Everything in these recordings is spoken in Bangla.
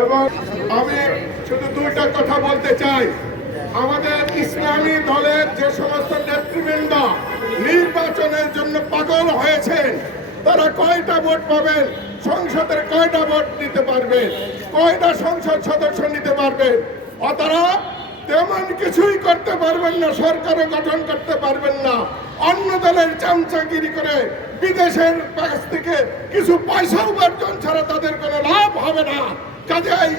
এবং আমি শুধু দুইটা কথা বলতে চাই। আমাদের ইসলামী দলের যে সমস্ত নেতৃবৃন্দ নির্বাচনের জন্য পাগল হয়েছেন, তারা কয়টা ভোট পাবেন, সংসদের কয়টা ভোট নিতে পারবেন, কয়টা সংসদ সদস্য নিতে পারবেন, তারা তেমন কিছুই করতে পারবেন না, সরকারও গঠন করতে পারবেন না। অন্য দলের চামচাগিরি করে বিদেশের কাছ থেকে কিছু পয়সা উপার্জন ছাড়া তাদের কোনো লাভ হবে না। কাজেই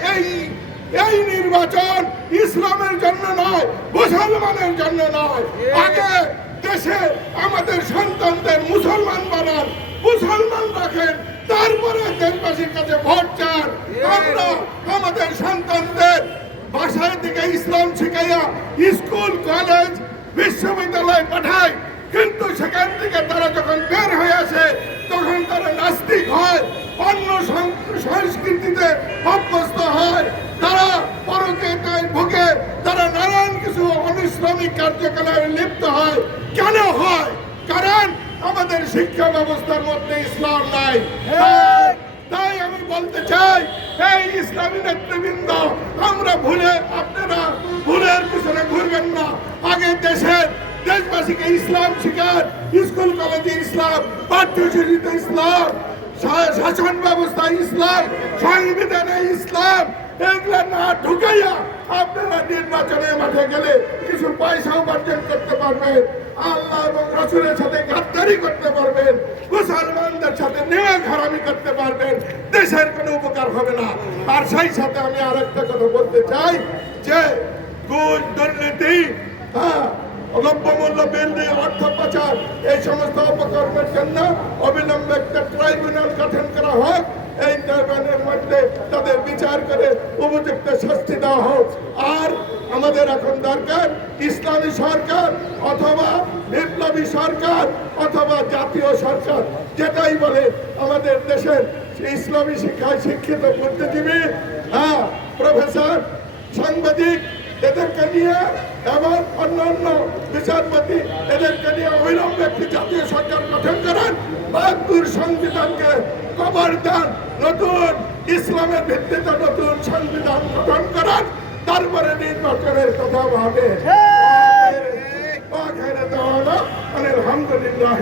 এই নির্বাচন ইসলামের জন্য নয়, মুসলমানের জন্য নয়। আগে দেশে আমাদের সন্তানদের মুসলমান বানান, মুসলমান রাখেন, তারপরে দেশবাসীর কাছে ভোট চান। আমরা আমাদের সন্তানদের বাসায় থেকে ইসলাম শিখাইয়া স্কুল, কলেজ, বিশ্ববিদ্যালয় পাঠাই, কিন্তু সেখান থেকে তারা যখন বের হয়ে আসে তখন তারা নাস্তিক হয়, অন্য সংস্কৃতিতে অভ্যস্ত হয়, তারা পরকীয়ায় ভোগে, তারা নানান কিছু অনিসলামিক কার্যকলাপে লিপ্ত হয়। কেন হয়? কারণ আমাদের শিক্ষা ব্যবস্থার মধ্যে ইসলাম নাই। তাই আমি বলতে চাই, এই ইসলামী নেতৃবৃন্দ, আমরা আপনারা ভুলের পিছনে ঘুরবেন না। আগে দেশবাসীকে ইসলাম শিখান, স্কুল কলেজে ইসলাম, পাঠ্যসূচিতে ইসলাম, শাসন ব্যবস্থায় ইসলাম, সংবিধানে ইসলাম, এগুলা না ঢুকাইয়া আপনারা নির্বাচনের মাঠে গেলে কিছু পয়সা উপার্জন করতে পারবেন, আল্লাহ এবং রাসূলের সাথে গাদ্দারি করতে পারবেন, মুসলমানদের সাথে নেওয়া ঘাড়ামি করতে পারবেন, দেশের কোনো উপকার হবে না। আর সেই সাথে আমি আরেকটা কথা বলতে চাই যে ঘুষ, দুর্নীতি, দ্রব্যমূল্য বৃদ্ধি, অর্থ পাচার, এই সমস্ত অপকর্মের জন্য অবিলম্বে একটা ট্রাইব্যুনাল গঠন করা হোক। এই ট্রাইব্যুনালের মধ্যে তাদের বিচার করে উপযুক্ত শাস্তি দেওয়া হোক। আর আমাদের এখন দরকার ইসলামী সরকার অথবা বিপ্লবী সরকার অথবা জাতীয় সরকার, যেটাই বলে আমাদের দেশের ইসলামী শিক্ষায় শিক্ষিত বুদ্ধিজীবী, প্রফেসর, সাংবাদিক, এদেরকে নিয়ে এবং অন্যান্য বিচারপতি, এদেরকে নিয়ে অবিলম্বে একটি জাতীয় সরকার গঠন করেন, ৭২ সংবিধানকে কবর দেন, নতুন ইসলামের ভিত্তিতে নতুন সংবিধান গঠন করেন, তারপরে নির্বাচনের কথা ভাবে। আলহামদুলিল্লাহ।